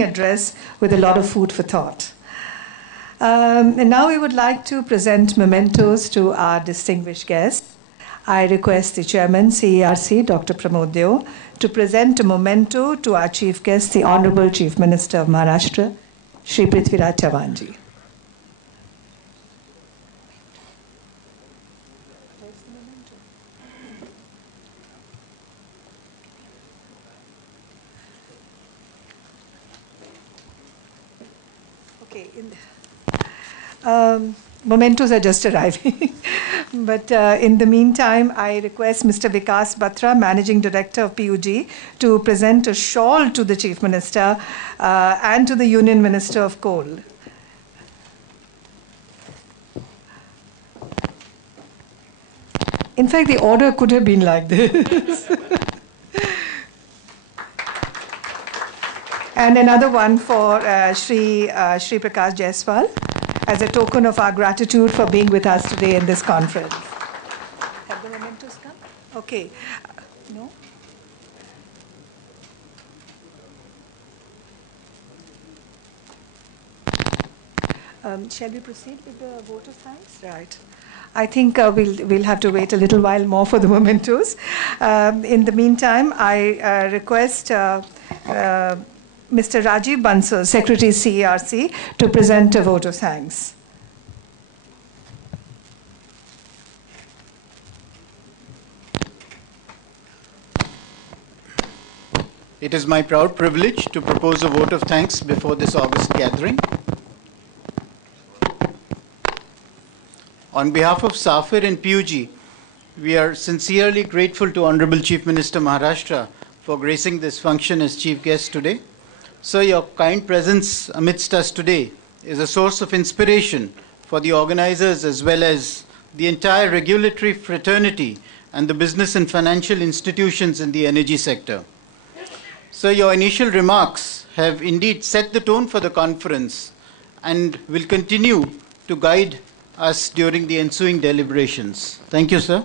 address with a lot of food for thought. And now we would like to present mementos to our distinguished guests. I request the Chairman, CERC, Dr. Pramod Deo, to present a memento to our chief guest, the Honorable Chief Minister of Maharashtra, Shri Prithviraj Chavan ji. Mementos are just arriving. But in the meantime, I request Mr. Vikas Batra, Managing Director of PUG, to present a shawl to the Chief Minister and to the Union Minister of Coal. In fact, the order could have been like this. And another one for Shri Prakash Jaiswal, as a token of our gratitude for being with us today in this conference. Have the mementos come? Okay. No? Shall we proceed with the vote of thanks? Right. I think we'll have to wait a little while more for the mementos. In the meantime, I request Mr. Rajiv Bansal, Secretary CERC, to present a vote of thanks. It is my proud privilege to propose a vote of thanks before this August gathering. On behalf of SAFIR and PUG, we are sincerely grateful to Honorable Chief Minister Maharashtra for gracing this function as chief guest today. Sir, your kind presence amidst us today is a source of inspiration for the organizers as well as the entire regulatory fraternity and the business and financial institutions in the energy sector. Sir, your initial remarks have indeed set the tone for the conference and will continue to guide us during the ensuing deliberations. Thank you, sir.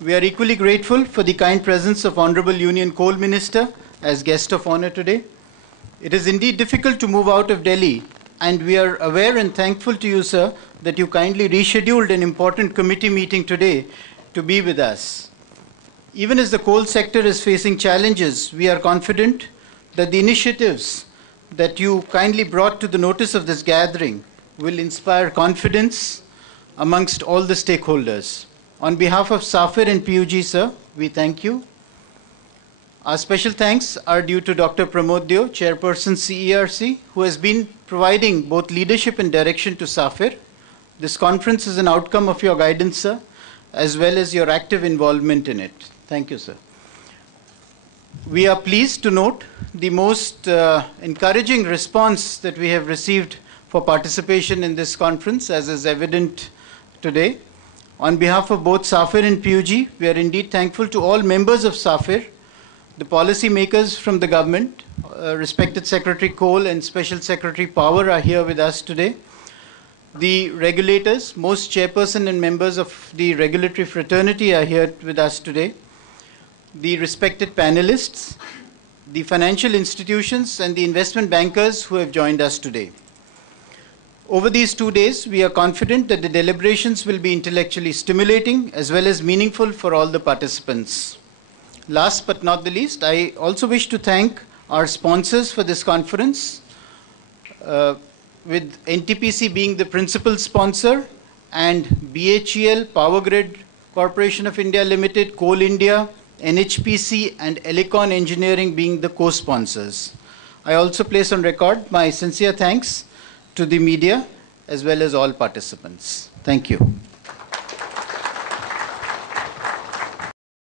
We are equally grateful for the kind presence of Honorable Union Coal Minister as guest of honor today. It is indeed difficult to move out of Delhi, and we are aware and thankful to you, sir, that you kindly rescheduled an important committee meeting today to be with us. Even as the coal sector is facing challenges, we are confident that the initiatives that you kindly brought to the notice of this gathering will inspire confidence amongst all the stakeholders. On behalf of SAFIR and PUG, sir, we thank you. Our special thanks are due to Dr. Pramod Deo, Chairperson CERC, who has been providing both leadership and direction to SAFIR. This conference is an outcome of your guidance, sir, as well as your active involvement in it. Thank you, sir. We are pleased to note the most encouraging response that we have received for participation in this conference, as is evident today. On behalf of both SAFIR and PUG, we are indeed thankful to all members of SAFIR, the policy makers from the government, respected Secretary Coal and Special Secretary Power are here with us today. The regulators, most chairperson and members of the regulatory fraternity are here with us today. The respected panelists, the financial institutions and the investment bankers who have joined us today. Over these 2 days, we are confident that the deliberations will be intellectually stimulating as well as meaningful for all the participants. Last but not the least, I also wish to thank our sponsors for this conference, with NTPC being the principal sponsor and BHEL, Power Grid Corporation of India Limited, Coal India, NHPC and Elecon Engineering being the co-sponsors. I also place on record my sincere thanks to the media as well as all participants. Thank you.